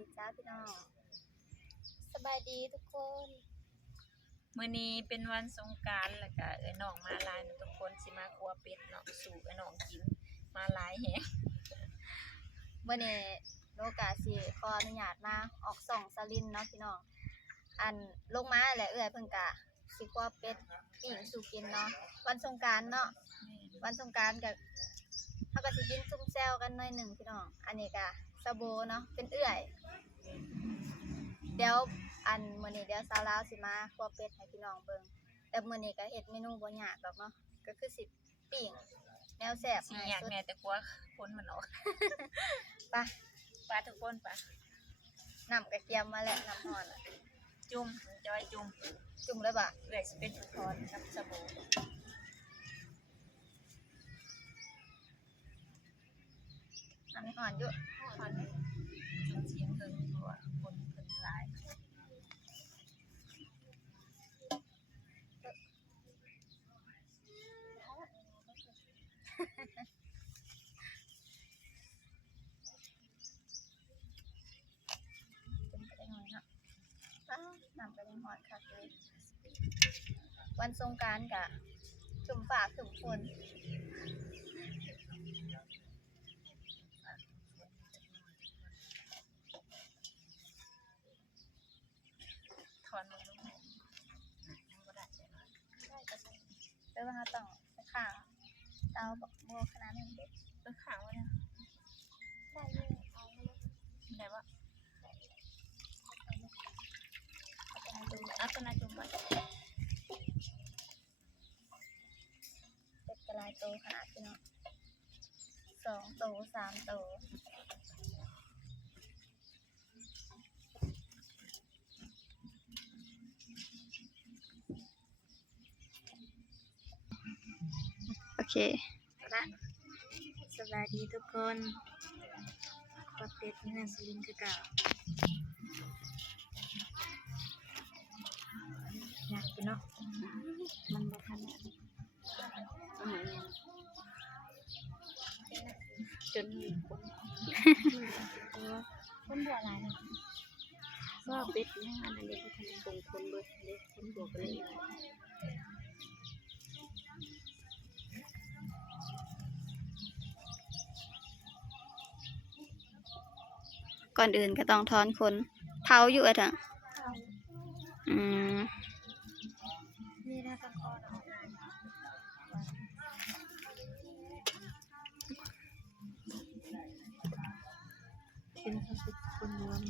ดีจ้าพี่น้องสบายดีทุกคนมื้อนี้เป็นวันสงกรานต์แล้วก็น้องมาหลายทุกคนสิมาครัวเป็ดเนาะสู่น้องกินมาหลายแฮงมื้อนี้โลกาสิขออนุญาตมาออกส่องสลินเนาะพี่น้องอันลงมาแล้วเพิ่นก็สิครัวเป็ดปิ้งสู่กินเนาะวันสงกรานต์เนาะวันสงกรานต์ก็เฮาก็สิกินซุ่มแซวกันหน่อยหนึงพี่น้องอันนี้ก็สะโบเนาะเป็นเดี๋ยวมื้อนี้เดี๋ยวสาวลาวสิมาครัวเป็ดให้พี่น้องเบิ่งแต่มื้อนี้ก็เฮ็ดเมนูบ่ยากดอกเนาะก็คือสิปิ้งแนวแซ่บสิอยากแม่แต่กลัวคนมันออก ไปทุกคนไปน้ำกระเทียมมาแล้วน้ำร้อนจุ่มจอยจุ่มเลยบ่เอื้อยสิเป็นผู้ทอนกับสบู่น้ำร้อนอยู่ทอนเสียงเฮิงเพราะว่าคนเพิ่นหลายน้ำก็ยังร้อนคักเลยวันสงกรานต์ก็ครึ้มฟ้าครึ้มฝนถอนมันลงบ่ได้แต่ว่าเราต้องข้างเตาบ่ขนาดนั้นเด้ข้างว่าเนี่ยได้อยู่เอาเลย ได้บ่เอาตัวนั้นจุ่มก่อนเป็ดกระลายโตขนาดพี่น้อง2โต3โตโอเคละสวัสดีทุกคนครัวเป็ดนี่นะสุรินทร์คือเก่าอยากกินเนาะมันบ่ทันจนมีคนบัวลายเนาะก็เป็ดเนี่ยอันนั้นเด้บ่ทันปรุงคนเบิดเด้คนบวกกันเลยก่อนอื่นก็ต้องถอนขนเผาอยู่อ่ะทั้งนี่นะต้องคอเนาะเป็นเขาสุดคนรวม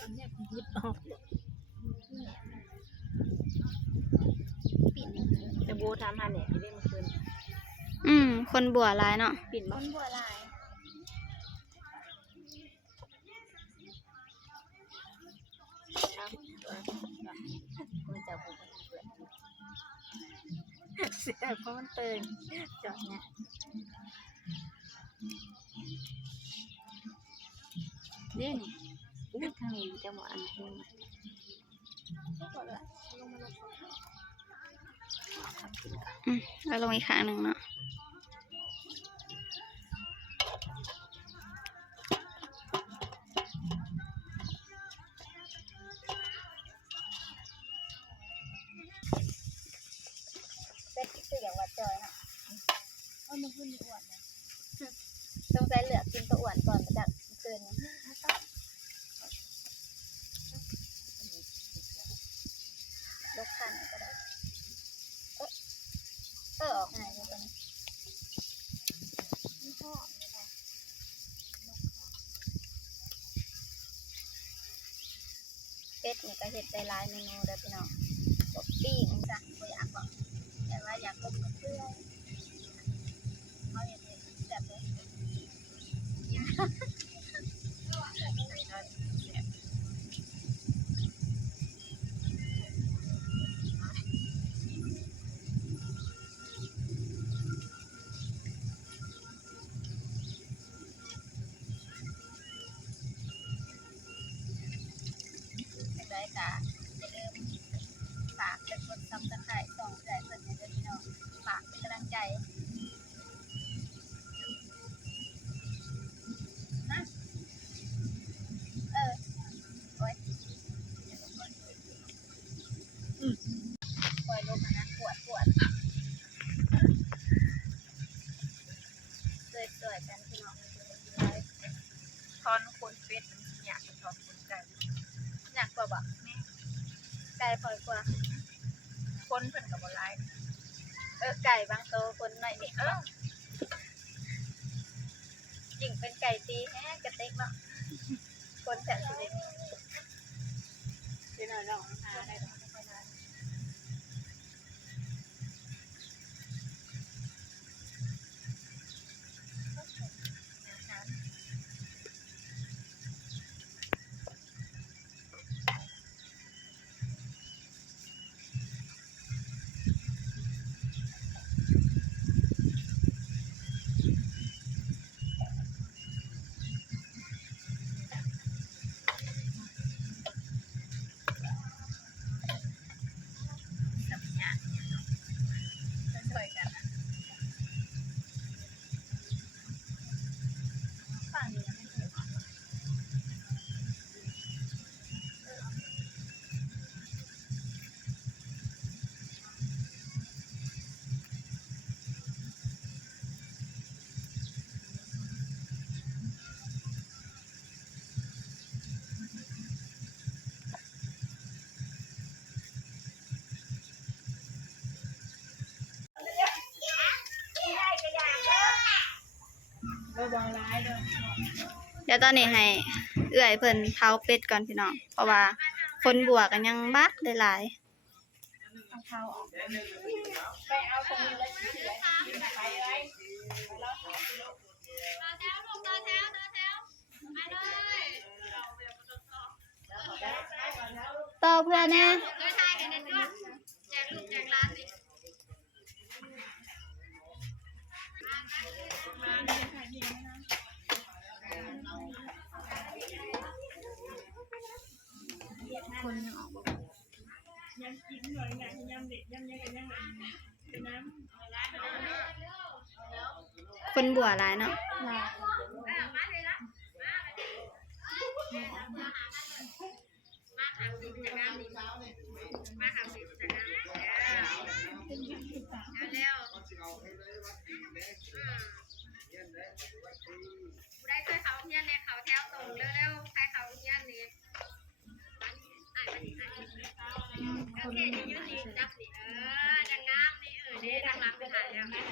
อันนี้ผมยึดออกปิ่นแต่โบทำหันเนี่ยได้มาคืนคนบัวลายเนาะปิ่น คนบัวลายมันจะบุกมันเปิดเสียเพราะมันเตือนจอดเนี่ยเด่นอุ้ยทางนี้จะมาอันนี้แล้วลงอีกครั้งหนึ่งเนาะเป็ดคืออย่างวัดจอยเนาะมันขึ้นอ้วนนะต้องใช้เหลือกินตัวอ้วนก่อนมาจากเกินลกขันก็ได้ออกไงตรงนี้เป็ดนี่ก็เห็ดได้หลายเมนูเด้อพี่น้องบปิ้งจ้ะบ่อยากบอกแต่ว่าอยากต้มกับเพื่อนเขาเห็ดแบบนี้ได้จ้ะอย่าลืมฝากเป็นกดซับสไครต์ส่องใจเพื่อนเด้อพี่น้องฝากเป็นกำลังใจนะ สวยๆกันพี่น้อง ทอนคนเป็ดมันสิยากกว่าทอนคนไก่ หนักกว่าบ่ไก่พอยกว่า คนเพิ่นก็บ่หลาย ไก่บางโตวคนหน่อยนิดเนาะยิ่งเป็นไก่ตีแฮะกระเต็กเนาะคนแสนสุดเป็นหน่อยเนาะหาได้ดอกไม่ค่อยนานสับยาก สวยๆกันนะฝั่งนี้ยังไม่เคยมา บ่หลายเด้อ เดี๋ยวตอนนี้ให้เอื้อยเพิ่นเผาเป็ดก่อนพี่น้องเพราะว่าคนบวกกันยังบักได้หลาย เอาข้าวออกไปเอาตรงนี้เลยไปเลย ต่อเพื่อนแน่คนยังออกบ่คนบัวหลายเนาะได้เคยเขาเฮียนเนี่ยเขาแถวตรงเร็วๆใครเขาเฮียนนี่โอเคนี่ยืนนี่จับนี่ดังงามนี่เด้ดังรักถ่ายแล้วนี่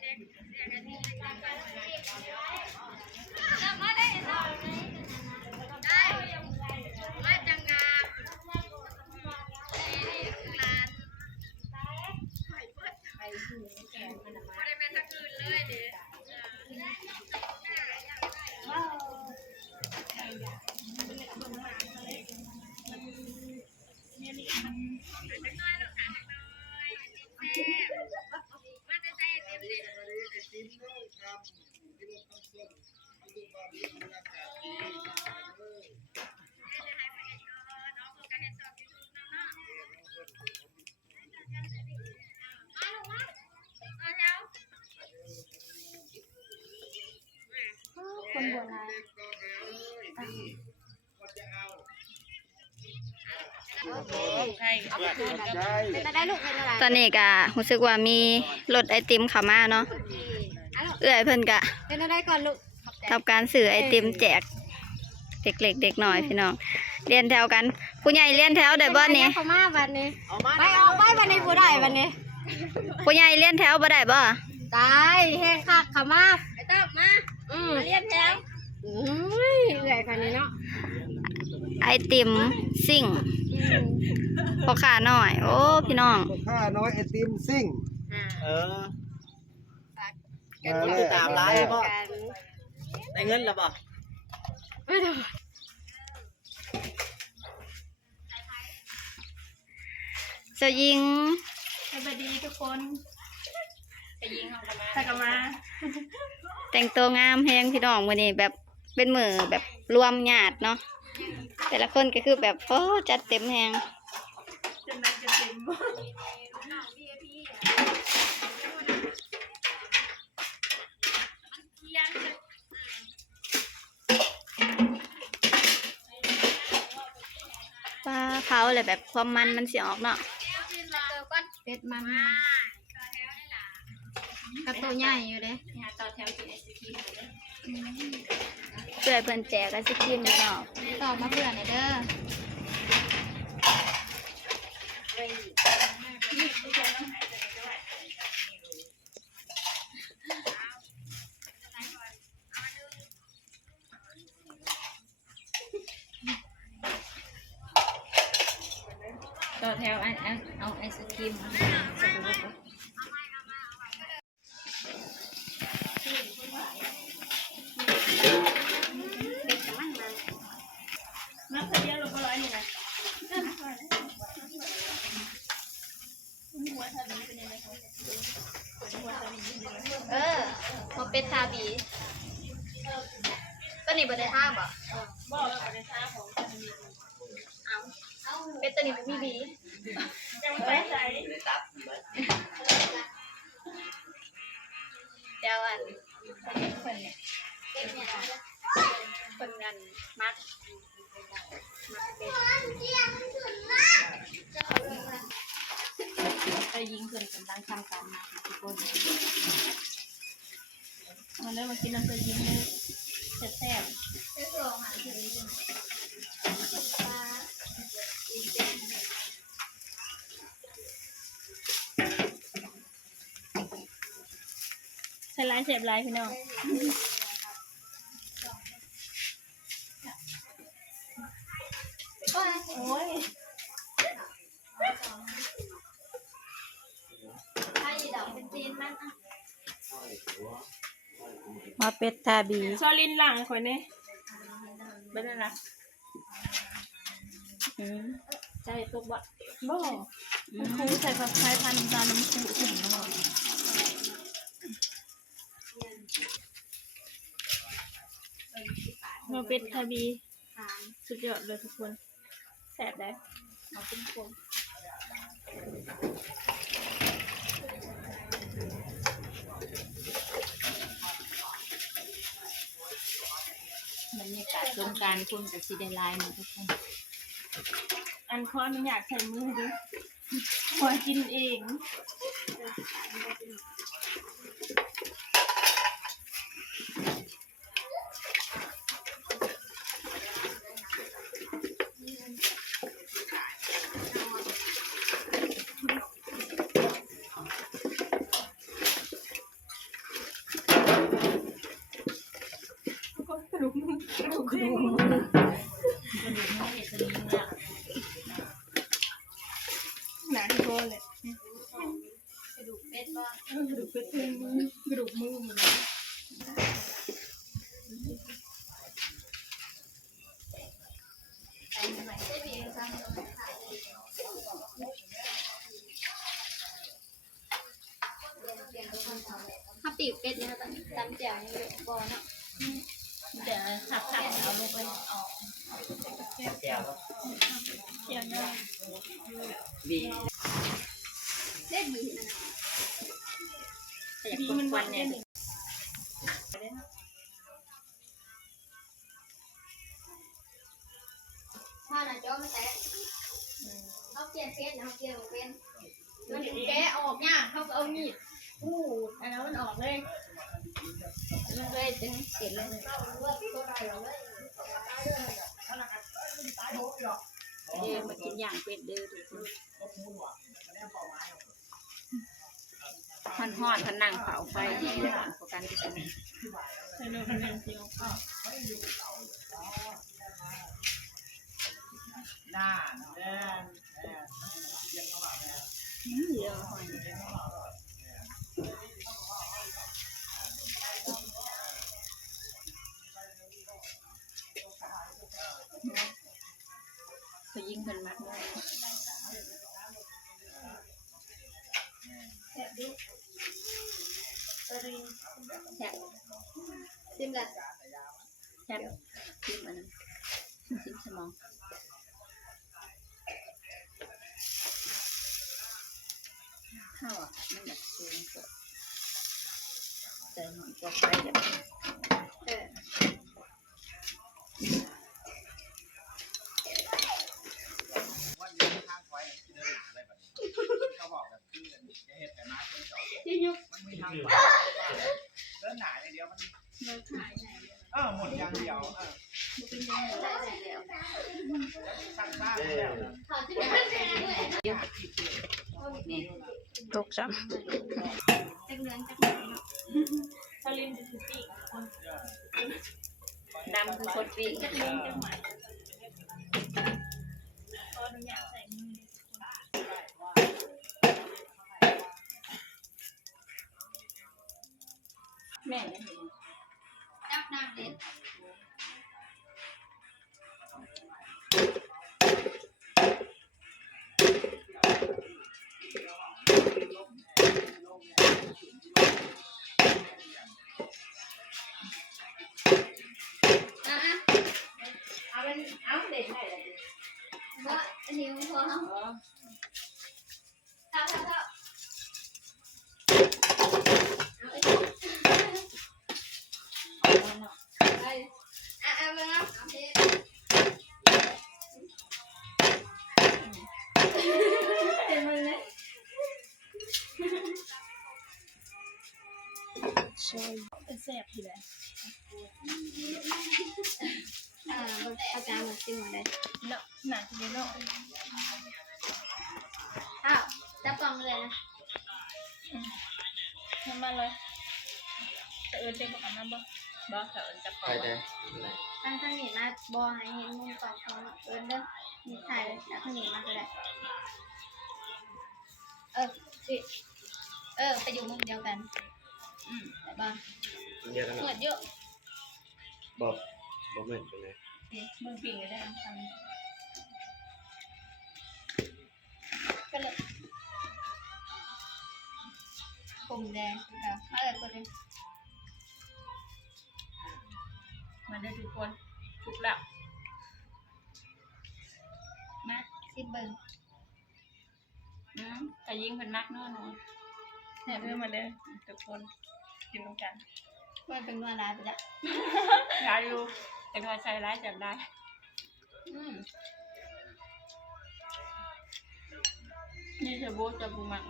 เด็กกันนี่มาได้ได้มาจังงามนี่คือร้านไม่ได้แม่ทักคืนเลยดิคนบัวหลาย ใช่เอาไปคืนกัน เป็นอะไรลูกเป็นอะไร ตอนนี้ก็รู้สึกว่ามีรถไอติมเข้ามาเนาะเอื้อยเพิ่นก็ เป็นอะไรก่อนลูก ทำการซื้อไอติมแจกเด็กเล็กเด็กน้อยพี่น้องเรียนแถวกันผู้ใหญ่เรียนแถวได้บ่นี่ เขามาวันนี้ไปออกไปวันนี้ผู้ได้วันนี้ ผู้ใหญ่เรียนแถวบ่ได้บ่ ตายแห้งคักเขามาไอ้ต้อมาเรียนแถวเหนื่อยกว่านี้เนาะ ไอติมซิ่งพ่อค้าน้อย โอ้พี่น้อง ข้าน้อยไอติมซิ่ง เออ กัน คือตามร้านบ่ กัน ได้เงินแล้วบ่ เจ้าหญิง สวัสดีทุกคนไปยิงเขากันมาถ้ากันมา แต่งตัวงามแฮงพี่น้องมื้อนี้แบบเป็นมื้อแบบรวมญาติเนาะแต่ละคนก็คือแบบโอ้จัดเต็มแฮง จนนั้นจะเต็มบ่ ปลาเผาเลยแบบความมันสิออกเนาะ เป็ดมันกระตัวใหญ่อยู่เลย หาต่อแถวกินไอศครีมเลย เพื่อเพิ่นแจกไอศครีมอยู่เนาะ ต่อมาเพื่อนเด้อ ต่อแถวเอาไอศครีมมาสะดวก มาเป็ดทาบีตัวนี้บ่ได้ทาบ่บ่แล้วบ่ได้ทาของเอาเป็ดตัวนี้บ่มีบียังไม่ใส่เดี๋ยวอันคนเนี่ยคนกันมักเป็ด ไปยิงเพิ่นกำลังทำการมาทุกคนมาเริ่มมากินน้ำเกลือยิงเลยแซ่บ เจ้าของหาที่นี่จังปลาอีเป็ด ใส่ลายเสียบลายพี่น้อง โอ้ยถ้าอีดอกเป็นจีนมันอ่ะ มาเป็ดทาบี ซอลินหลังข่อยเนี่ย เป็นอะไรใจตกบ่ บ่ครูใส่ผักไทยพันตาน้ำคูถึงแล้วบ่มาเป็ดทาบีสุดยอดเลยทุกคนแซ่บได้เอาเป็นพวง บรรยากาศสงกรานต์คนกับสีแดงลายนะทุกคน อันขออนุญาตใส่มือเด้วยขอกินเอง กระดูกมือกระดูกมือ หนาที่โบเลย กระดูกเป็ดบ่ กระดูกเป็ดมือกระดูกมือหมดเลย ใส่ใหม่ใส่บีซ้ำถ้าปีกเป็ดเนี่ยตำแจ่วนี่บ่เนาะ เดี๋ยวขับเอาลงไปออก แก้ว เขียนได้ บี เล่นบีนั่นน่ะ ขยับคนควันเนี่ย ถ้าน่ะจ้อไม่แตะเอาเปลี่ยนเป็ดนะเอาเปลี่ยนเป็นมันแกะออกยากเขาก็เอามีดพูดอันนั้นมันออกเลยมันเลยจึงเสร็จเลย เดี๋ยวมากินอย่างเป็ดเด้อทุกคนหอนๆพนังเผาไฟที่หอนโฟกัสที่ตรงนี้ ใส่เนื้อกันเจียว หน้าแดง เยอะหอยเขายิงกันมากเลย ซิมละ แซ่บจิ้มอันนั้นจิ้มสมองข้าวอ่ะมันแบบสูงสดแต่หอนตัวไฟแบบ เออ วันนี้ทางไฟเขาบอกแบบคือ ตกจ้ะ จักเรือนจักไหนเนาะ สลินจะถือปีกคน ดำคือคนปีก จักเลี้ยงจักหมายขออนุญาตใส่มือแม่เนี่ย จับนางเด็ดเอาเด็ดได้เลย บ่อันนี้พอเท่าเอามาเด็ดเต็มเลย เป็นแซ่บทีแหละ อาจารย์มาซิมมาเลย เนาะหนาทีเดียวเนาะ อ้าวจับกล่องเลยนะ มันมาเลยแต่เจ๊บอกกันนั่นบ่ บ่เขาจะขอ ไปเด้อ ตั้งนี้มาบอให้เห็นมุมกล่องเขาเอิ้นเด้อมีถ่ายแล้วตั้งนี้มาก็ได้ไปอยู่มุมเดียวกันแต่บ้าง เยอะแล้ว หมดเยอะ บอกเหมือนกันเลย มึงปิ่งเลยได้ท ก็เลยผมแดงค่ะอะไรก็เลย มาได้ทุกคนทุกแล้ว มาซิเบิ้ง แต่ยิ่งเป็นนักเนาะ ำเนี่ยเพิ่มมาเลยทุกคนกินน้ำกัน มันเป็นนัวร้ายไปละ ร้ายอยู่แต่พอใช้ร้ายจับได้ นี่เธอโบจะปูมัก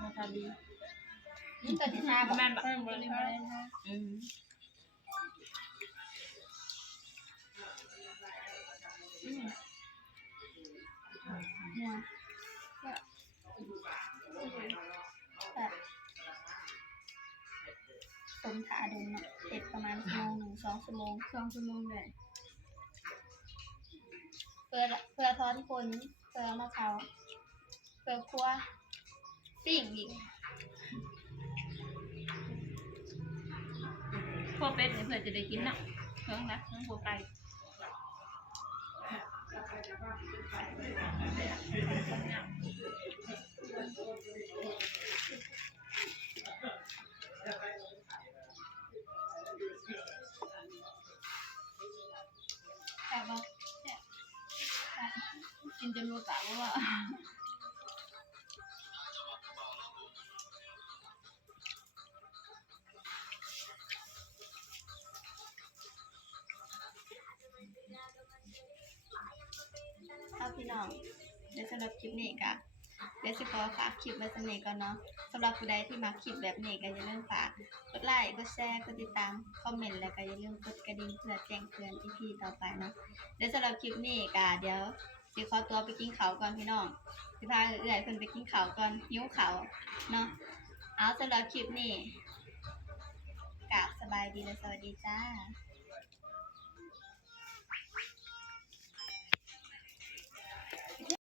มาทาดี นี่ตัวที่ชาบอก แม่นแบบ เพิ่มบริมาณนะ นัวแบบสมถาดมเนาะเด็ดประมาณ1-2 ชั่วโมง 2 ชั่วโมงเลย เพื่อทอนคนเพื่อมะเขาเพื่อคั่วปิ้งอีก พวกเป็ดเนี่ยเพื่อจะได้กินเนาะเพิ่งนะเพิ่งพวกไก่ แบบว่ากินจนรู้กะว่า ครับพี่น้องเดี๋ยวสำหรับคลิปนี้ก็เดี๋ยวสิขอฝากคลิปไว้สำนี้ก่อนเนาะสำหรับผู้ใดที่มาคลิปแบบนี้ก็อย่าลืมฝากกดไลค์กดแชร์กดติดตามคอมเมนต์แล้วก็อย่าลืมกดกระดิ่งเพื่อแจ้งเตือน EP ต่อไปเนาะเดี๋ยวสำหรับคลิปนี้ก็เดี๋ยวสิขอตัวไปกินข้าวก่อนพี่น้องสิพาเอื้อยเพิ่นไปกินข้าวก่อนหิวข้าวเนาะเอาสำหรับคลิปนี้ก็สบายดีและสวัสดีจ้า